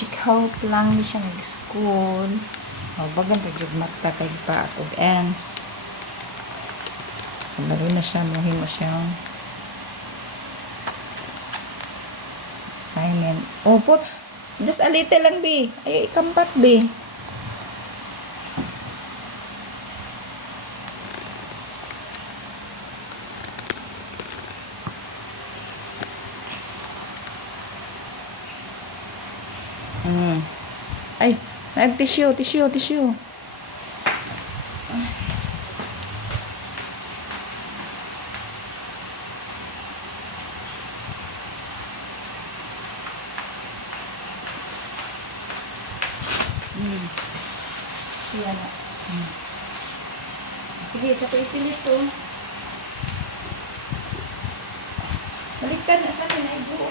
check out lang ni siya nag-school. O, bagan pag mata kay pa ako ends. Laro na siya, muhim mo siyang assignment. Oh, put, just a little lang, be. Ay, ikampat, be. Ay, tissue. Yan na. Sige, ito ipilit to. Balikan na sa akin ay buo.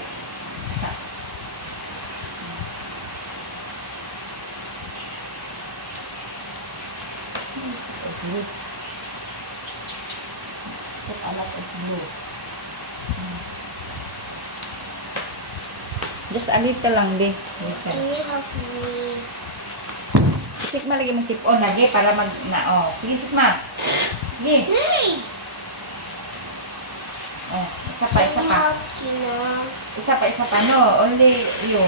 Blue. Put a lot of blue. Just a little lang, be. Can you help me? Sikma lagi mo sip-on lagi para mag oh. Sige, Sikma. Sige. Hey! Oh, isa pa. Help you now. Isa pa. No, only you.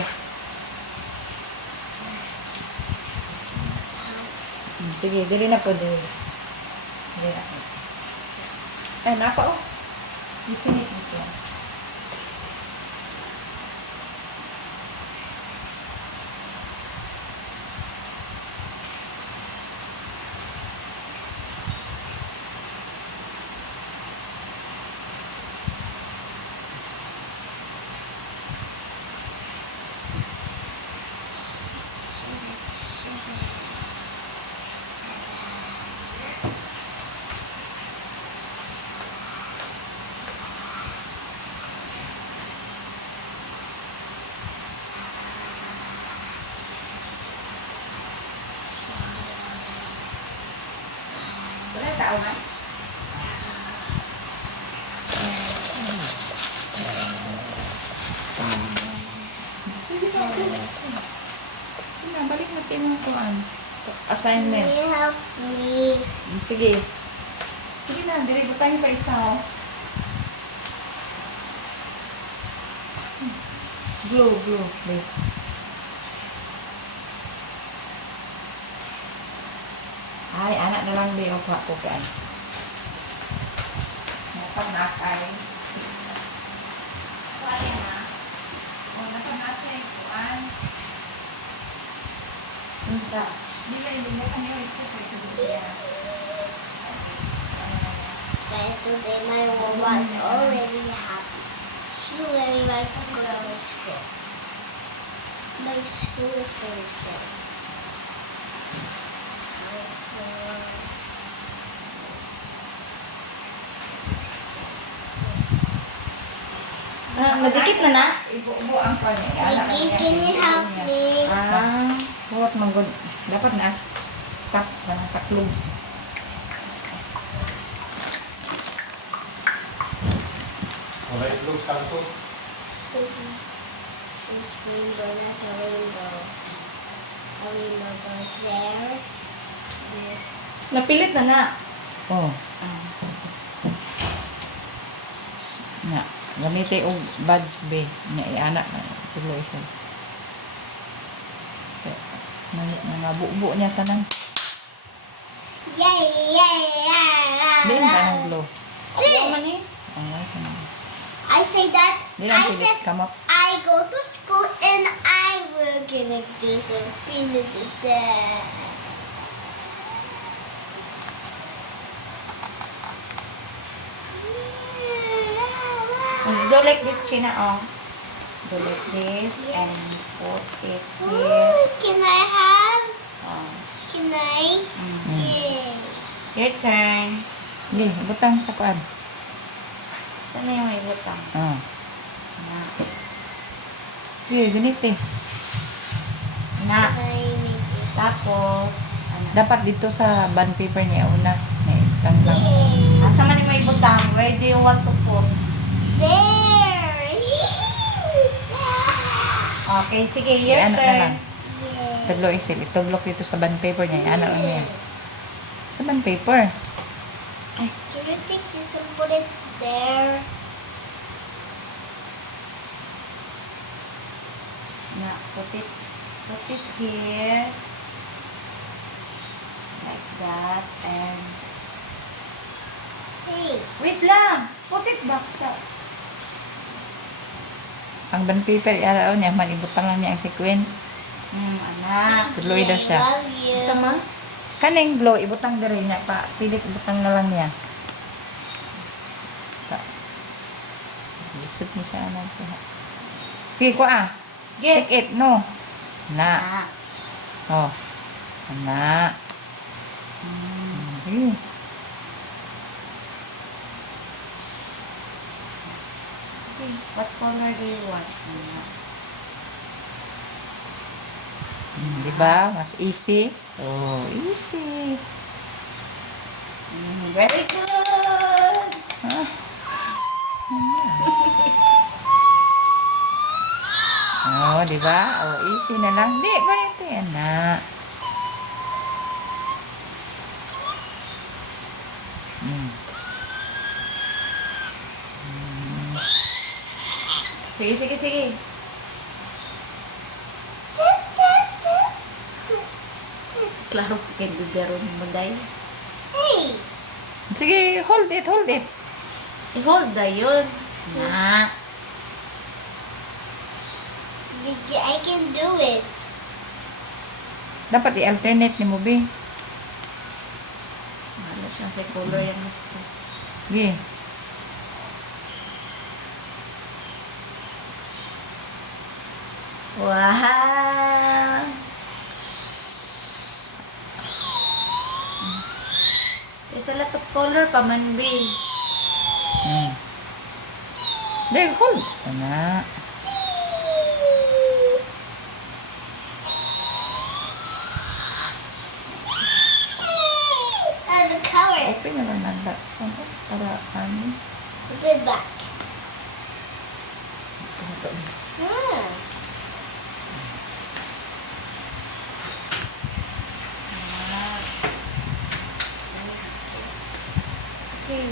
Sige, dili na po, dili. Dili na po. Ay, napa, oh. You finish this one. Wala tao na? Sige na, balik na sa imong kuan. Assignment. Can you help me? Sige. Sige na, dire butang pa isa, oh. Blue. Wait. Ay, anak na lang di o ko kan. Napag-nakay. Kuha na. O, napag-nakay kuan. Unsa? Hindi mo kanya isip ay siya. Guys, today my mama is already happy. She really likes to go to school. My school is very sad. Nadikit na? Ibu ang pan niya. Can you help me? Buhat manggod. Dapat na tap parang taklog. Wala itlog santo. This rainbow, that's a rainbow. A rainbow goes there. This. Napilit na na. Oh. Na, gamitin og buds be. Nya ianak na tuloy isa. Mga buo niya tanan. Yay! Di na nang glow. Ako man eh. Ay, kanang. I say that. Di lang I pilit said come up. I go to school and I will gonna do something today. Do like this, China, oh. Do like this and put it here. Ooh, can I have? Oh. Can I? Yay. Your turn. Di, butang sa kuan. Saan na yung ibutang? Ah. Na. Sige, ganit eh. Na. Can I make this? Tapos, ano? Dapat dito sa bond paper niya una. Tanglang. Yay. Asa man yung ibutang? Where do you want to put? There. Okay, sige, your Ano na lang. turn. Yeah. Taglo isil. Itublok dito sa band paper niya. Ano lang niya. Sa band paper. Can you take this and put it there? Yeah, put it here. Like that. And Hey, wait lang. Put it back sa... Ang band paper, iaraw niya. Manibutang lang niya ang sequence. Anak. Tuloy daw siya. I love you. Sama? Kaning glow, ibutang na rin niya pa. Pilit, ibutang na lang niya. Pa. Isot niya siya. Ano, sige, kuha. Get. Take it, no. Na. Ah. Oh. Na. Sige. Okay. What color do you want? Diba? Mas easy. Oh, easy. Very good. Ah. Oh, diba? Oh, easy na lang. Di, ganito yan na. Sige, sige, sige. Klaro ko kay biberon mo dahil. Hey, Sige, hold it, hold it. I-hold na yun. Na. I can do it. Dapat i-alternate ni mo, be. Wala siya sa color yung gusto. Sige. Wow! There's a lot of color pa man, be. Di, hold. Na. And the color. Open na lang nanda. Para, ano? Put it back. Hmm. Okay.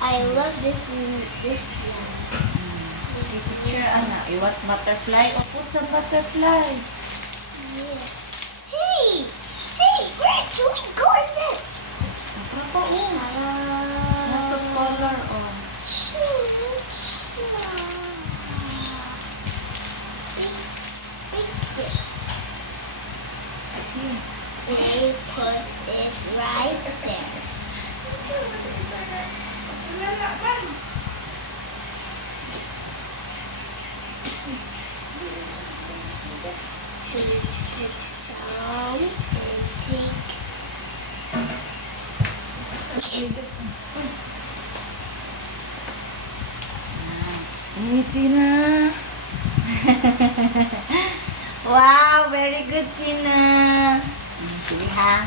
I love this. See picture, anak. You want butterfly? O put some butterfly. Yes. Hey, where do we go in this? Papa, oh. Lots of color, oh. Like this. Here. We put it right there. Put some and take. Easy na. Wow, very good, Gina. Sige ha.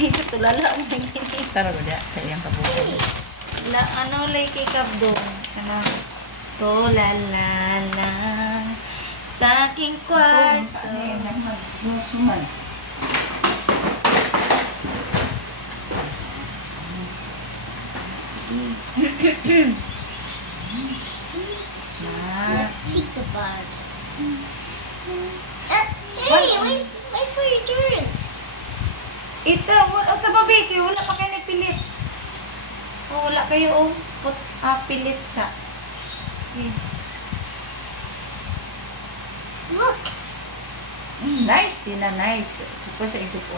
Isa tulala mo hindi. Tara ba diya? Kaya yung kabuhay. La ano lay kay kabdong. Ano? Tulala lang sa aking kwarto. Susuman. Take the bag. Hey, wait for your turns. Ito, wala sa babi, kaya wala pa kayo nagpilit. O, wala kayo, put, pilit sa. Okay. Look. Nice, Gina, nice. Ito sa isip ko.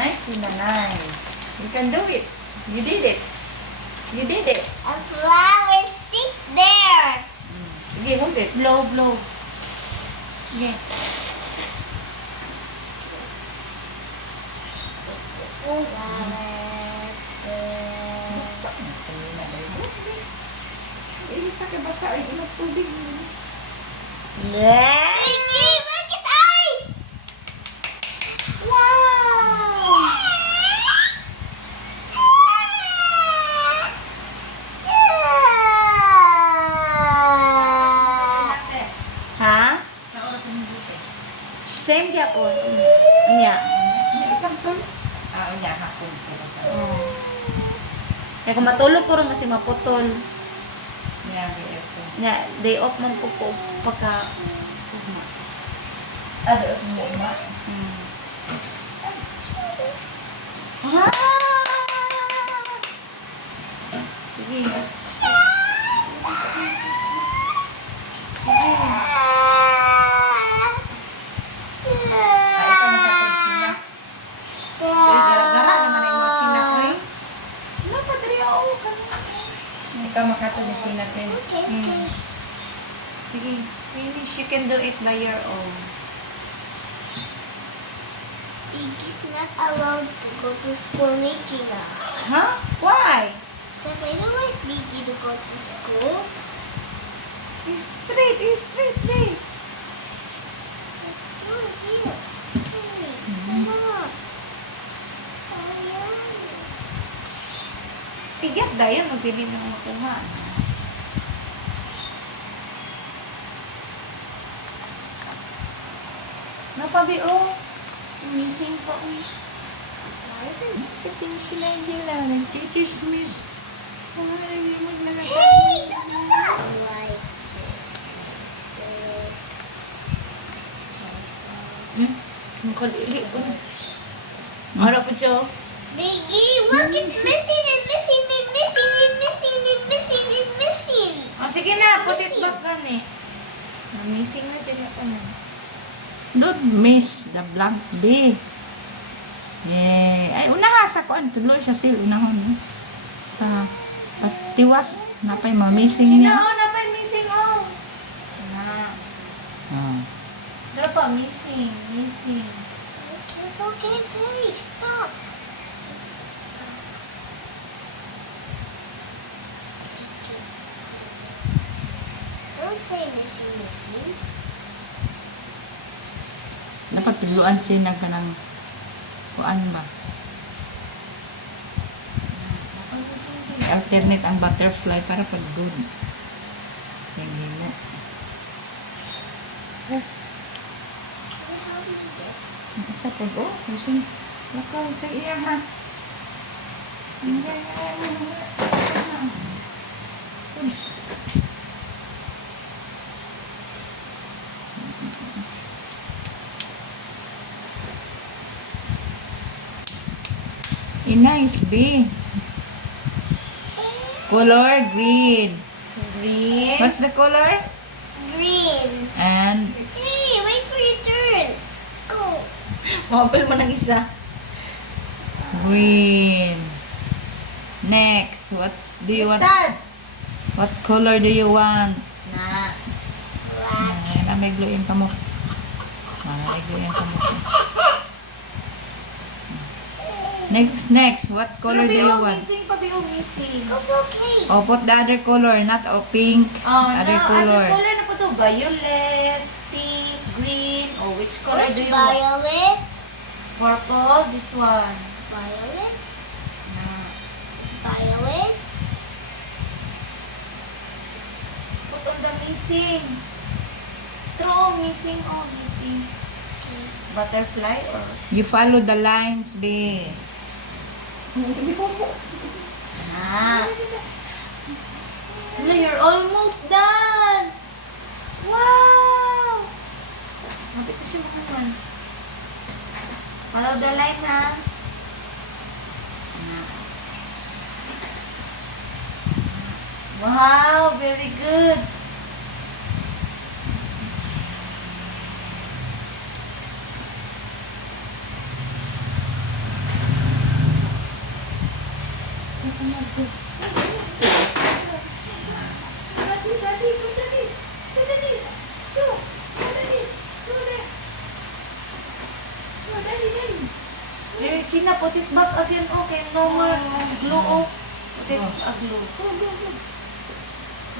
Nice, Gina, nice. You can do it. You did it. You did it. A flower stick there. Sige, hold it. Blow, blow. Yeah. This flower. Sa Gina, Ilis na kay basa. Ay, ilang tubig. Mickey, look at eye! Wow! Ha? Sa oras ng buti. Same gyapon. Nya. Ilang tol? Iya, hapon. Oh. Kaya kung matulog ko rin kasi maputol. Iya, ito. Nya, day off man po pagka ugma. Ada semua. Hmm. Ah! Sige. Sige. Ikaw makatod sila. Uy, gara-gara naman yung mga chinak ko eh. Wala pa diri ako. Ikaw makatod ni China Sen. Hmm. Sige. Finish. You can do it by your own. Biggie's not allowed to go to school, Regina. Huh? Why? Because I don't like Biggie to go to school. You straight, babe. Oh, here. Hey, not. Sayang. Igat dayon, magdilim ng makuha. Napabi, oh. Missing pa, oh. Why is it? Kating sila nila. Nag-chichismis. Ay, hindi mo sila kasama. Hey, don't do that. Like this. Let's do it. It's careful. Makalili ko na. Ara po siya, oh. Biggie, look, it's missing and missing and missing and missing and missing and missing. Oh, sige na, put it Missing. back gan eh. Missing na dyan ako na. Don't miss the blank B. Ay, unaha sa kuan. Tuloy siya sil. Unahon. Sa patiwas. Napay mamising Sino, niya. oh, napay missing, oh. Na. Ah. Dapat missing. Okay, stop. Don't say missing. Dapat tuluan siya na kanang kuan ba. Alternate ang butterfly para pag good. Hindi mo. Isa pag kasi lakaw sa iya ha. Sige. Nice B. Color green. Green. What's the color? Green. And Hey, wait for your turns. Go. Mabal mo ng isa. green. Next, what do you want? Dad. What color do you want? Na. Black. May glowing ka mo. May glowing ka mo. Next, what color do you want? Missing, missing. Okay. Oh, put the other color, not pink. Oh, Other na, color. other color na po to. Violet, pink, green. Oh, which color Where's do you want? violet? Purple, this one. Violet. Na. It's violet. Put on the missing. Throw missing, oh, missing. Okay. Butterfly or? You follow the lines, B. Ah. You're almost done. Wow. Mabit na siya naman. Follow the line, ha? Wow, very good. China, put it back again, okay? No more glue, oh. Put it glue.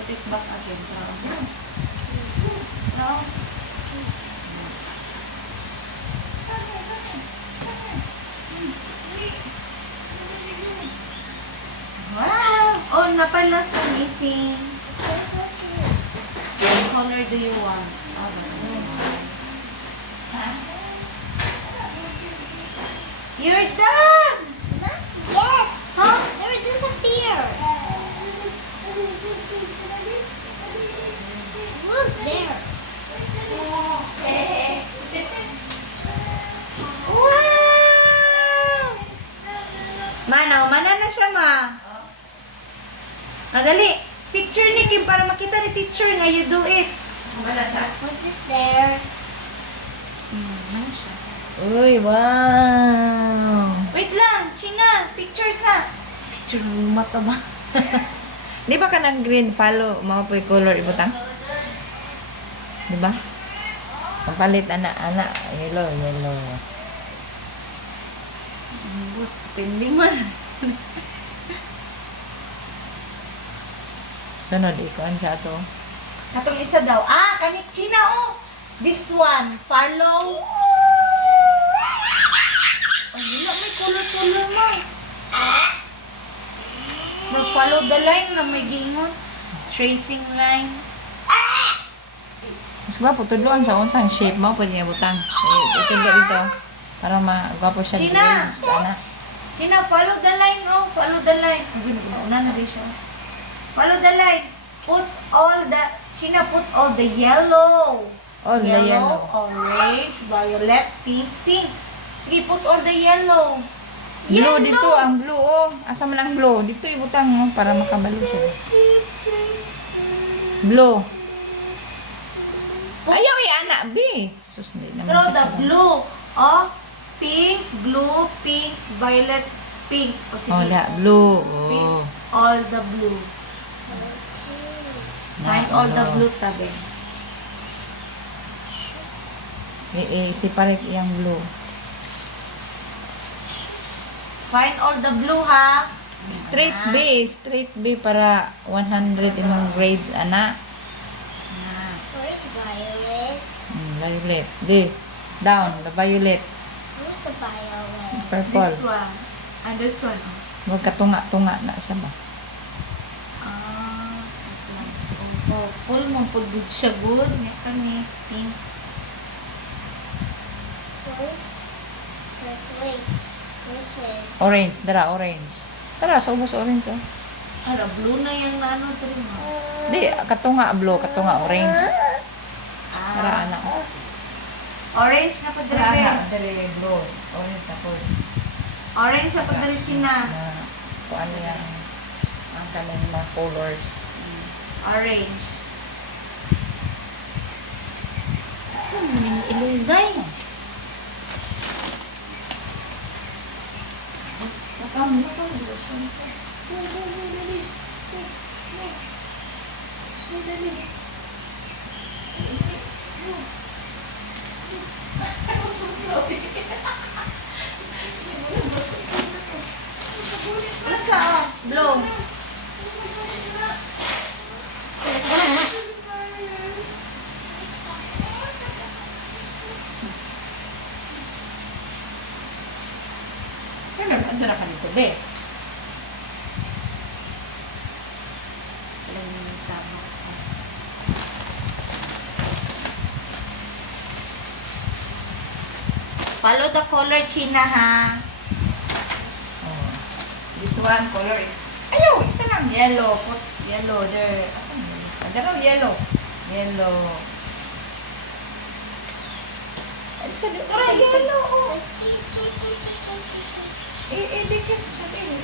put it back again. No? Wow! Oh, na pala sa missing. What color do you want? You're done! Not yet. Huh? They will disappear. Look there. Wow! Mana na siya, ma. Madali. Picture ni Kim para makita ni teacher nga you do it. Wala siya. What is there? Mana siya. Uy, wow. Wait lang, China. Picture sa. Picture mo mata ba? Di ba ka ng green follow, mga po yung color ibutang? Di ba? Papalit, anak. Yellow. Pending man. Sunod, ikuan siya to. Katong isa daw. Kanit China, oh. This one. Follow. Wala, may color mo. Mag-follow the line na may gingon. Tracing line. Mas gwapo, tudloan sa unsang shape mo, pwede niya butang. Itudlo dito. Para magwapo siya Sina? grades, anak. China, follow the line, oh. Follow the line. Una na rin siya. Follow the line. China, put all the yellow. All the yellow. Orange, violet, pink. Sige, put all the yellow. Blue dito, ang blue, oh. Asa man ang blue? Dito ibutang, oh, para makabalo siya. Blue. Ayaw anak, B. Sus, hindi naman Throw siya the kabalo. blue. Oh, pink, blue, pink, violet, pink. O sige. Oh, la, blue. Pink, Oh. all the blue. Find all the blue tabi. Separate yung blue. Find all the blue, ha? Straight B para 100 imong grades, anak. Where's violet? Violet. D. Down, the violet. Where's the violet? Purple. This one. And this one. Huwag katunga-tunga na siya ba? Purple mo po good siya good. Nga kami. Pink. Where's it? Orange, dara, orange. Tara, sa ubos orange, oh. Ara, blue na yung ano. Tari mo. Di, katunga, blue, katunga, orange. Tara, anak. Orange na padre. Dali, blue. Orange na po. Orange na padre China. Kung ano yan, ang kanilang mga colors. Orange. Saan mo yung ilunday? What's up? Blow. Ano na ka dito, be? Alam mo yung sama. Follow the color, China, ha? Oh. This one, color is... Ayaw, isa lang. Yellow. Put yellow there. Asan yun? Daraw, yellow. Yellow. Isa doon. Yellow. Oh. Dikit siya din.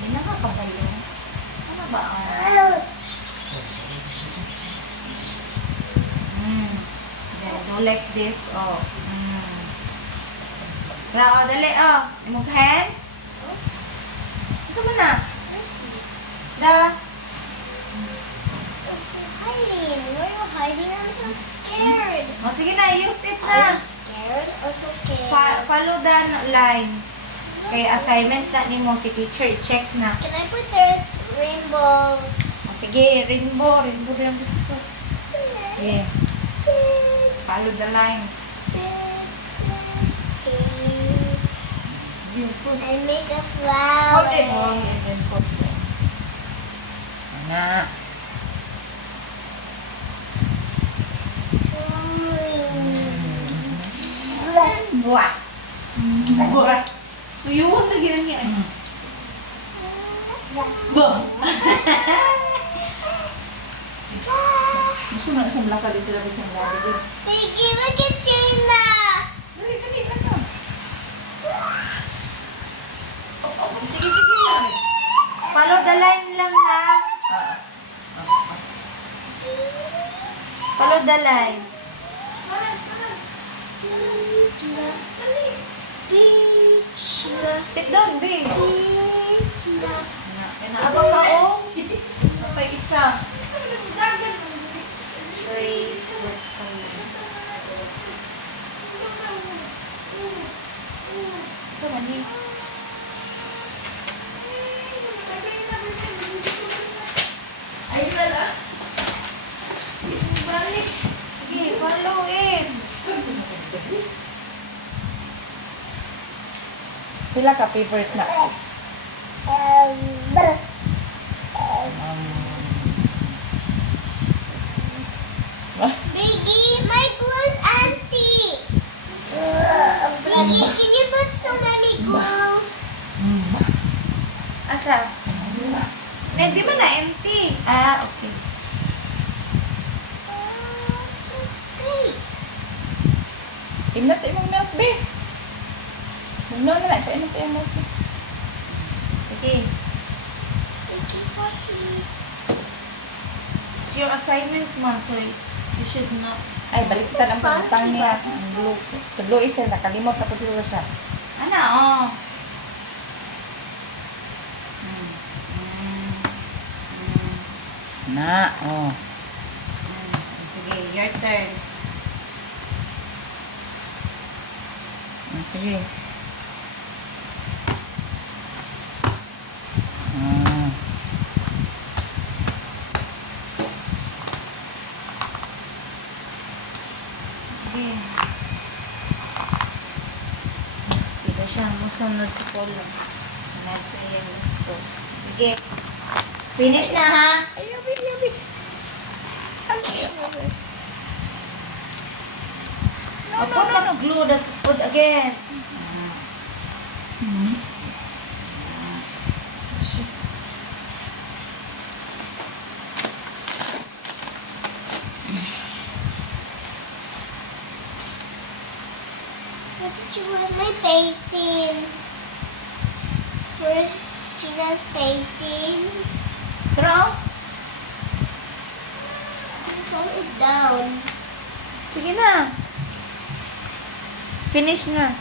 Hindi nakakabalo. Ano ba ang... Do like this, oh. Ra, dali, oh. Imog hands. Ito mo na. Da. Hiding. Where are you hiding? I'm so scared. O, sige na, use it Are na. you scared? It's okay. Follow the lines. Kay assignment na ni mo si teacher, check na. Can I put this rainbow? O sige, rainbow lang gusto. Yeah. Follow the lines. I make a flower. Hold it. Hold it and put it. Na. Buah. Buah. Uyuwag na gano'n niya. Gusto na isang lakad dito lang isang lakad dito. Piggy, look at Gina. Dali, dali, ano? Sige. Follow the line lang ha. Follow the line. Sit down, babe. Naabang ka, oh. Napay isa. Trace with colors. So, mani. Ayun na lang. Balik. Sige, follow in. Pila ka papers na? Biggie, my glue is empty. Biggie, can you put so many glue? Asa? Di ba na empty? Ah, okay. Imna sa imong milk, be. Muna na lang, paimna sa imong milk, be. Sige. Biggie, puppy. It's your assignment, ma. So, you should not. Ay, baliktad ang pagutang niya. Ang blue. Tudlo isa, nakalimot na po siguro siya. Ano, oh. Na, oh. Sige, your turn. Sige. Ah. Sige. Hindi siya musunod sa column. Nasa iyo gusto. Sige. Finish na, ha? Ay, yabi, yabi. Put the glue that put again. Where's my painting? Where's Gina's painting? Throw. Throw it down. Sige na. Finish na.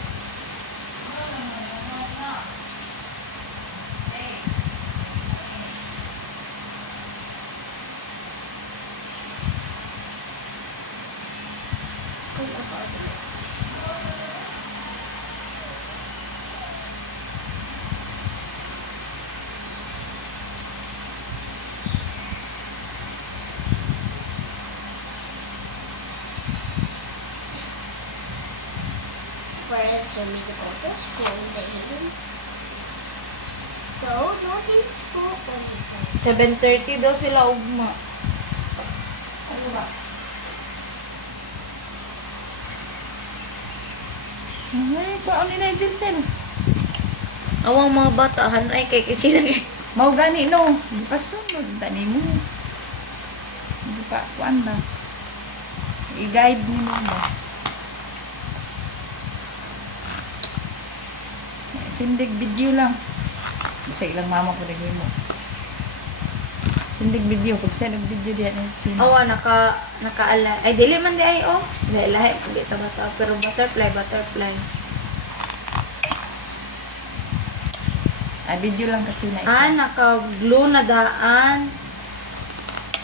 Good about this. Friends for me to go to school in the evenings. No, not in school on the side. 7:30 daw sila ugma. Saan ba? Ay, paon ni Nigel Sen. Awang mga bata, hanay kay kisina kay. Mau gani no. Pasunod tani mo. Hindi pa kuan ba. I-guide mo ba. Sindig video lang. Bisa ilang mama ko nagwi mo. Sindig video pag send og video diyan ng China. Awa, nakaala. Ay, dili man di ay, oh. Dili lahi, hindi sa bata. Pero butterfly. Ah, video lang ka China isa. Ah, naka-glue na daan.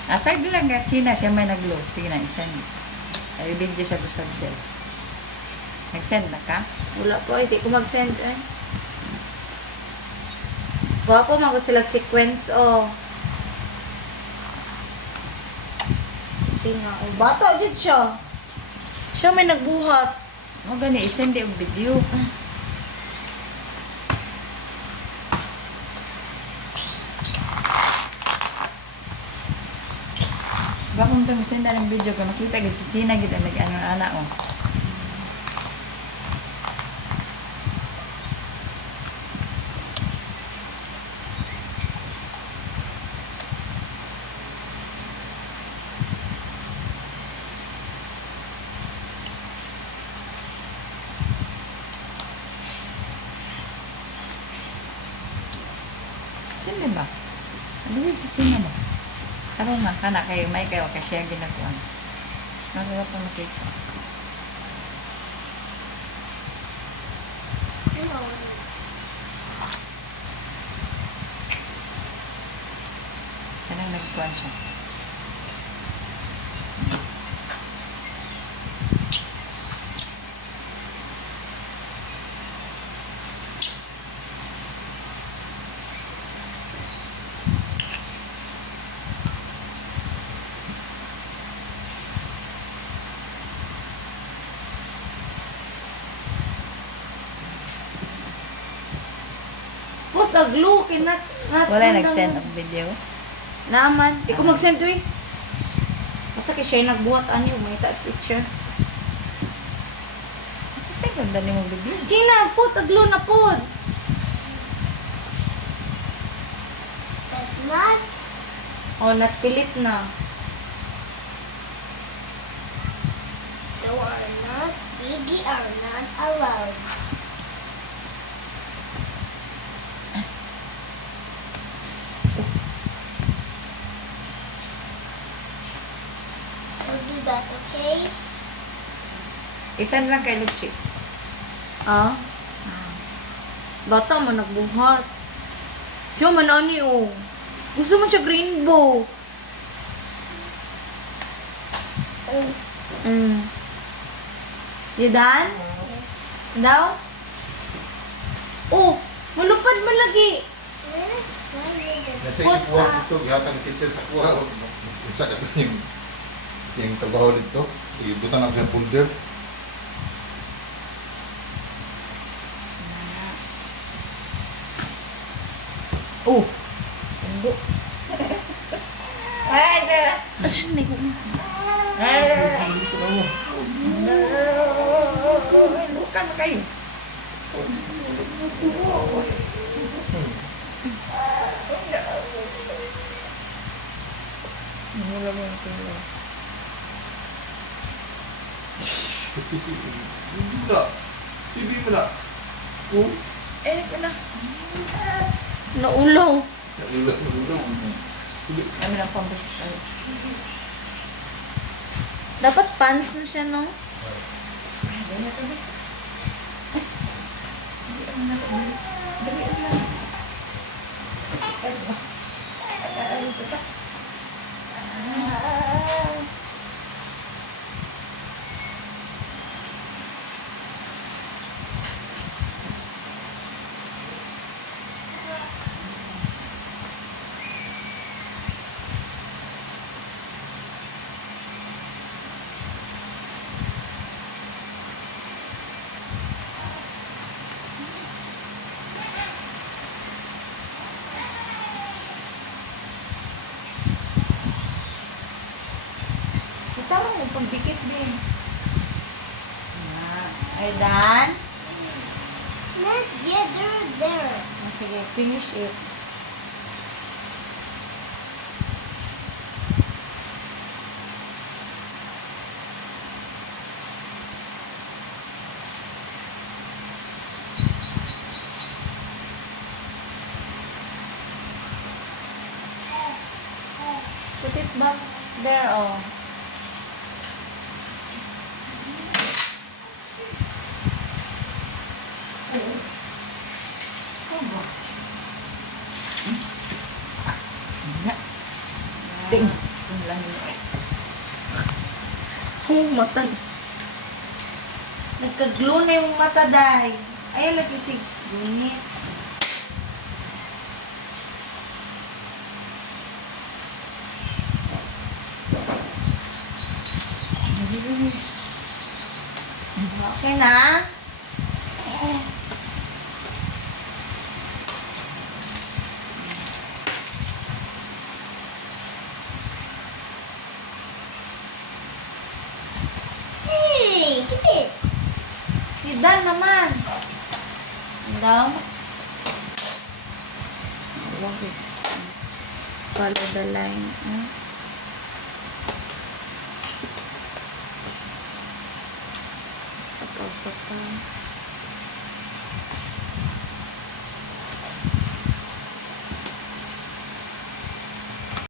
Asag lang ka China siya may nag-glue. Sige na, isa ni. Ay video siya kusag sel. Nag-send na ka? Wala po, hindi ko mag-send eh. Gwapo, magod sila sequence, oh. Sige nga, oh. Bata, dyan siya. Siya may nagbuhat. O gani, isend di ang video. Sabab kung itong isend na ng video, kung makita gid si Gina gid ang nag-ano anak o. Sino ba? Ano ba si Gina ba? Karon man kana kay may kayo ka share ginagawa. Mas magawa pa makita. Kanang nagkuhan siya. Put, glue, kinat. Wala nag-send ng video. Naman. Di ko mag-send to eh. Basta kay siya yung nagbuhat ano yung may taas teacher. Kasi ganda ni mong video. Gina, put, glue na put. Does not. Oh, natpilit na. Though are not. Biggie are not allowed. Don't do that, okay? Isend lang kay Luchi. Ah? Bata man nagbuhat. Siya man ani oh. Gusto mo siya rainbow. You done? Yes. Daw? Oh, malupad malagi. Let's find it. Nasa kuha dito, gihatag teacher sa kuha. Unsa ka to yung trabaho dito. Ibutan ako sa folder. Oh. Tunggu. Ay, dala. Asus na ko. Bukan kayo. Mula mo yung tingin. Hindi. Hindi mo na. Oh. Eh, ko na. Naulaw. Nagulat. Kami lang pambasis sa'yo. Dapat pants na siya, no? Dali ka ba? Dali lang. Tarong mo pagdikit din. Are you done? Not yet. There. Oh, sige, finish it. Put it back there, oh. Ting. Lang yun. Oh, matay. Nagka-glue na yung mata, day. Ay, lagi si gunit. Okay na? Hey, give it. Si Dan naman. Daw. Follow the line. Sapaw-sapaw.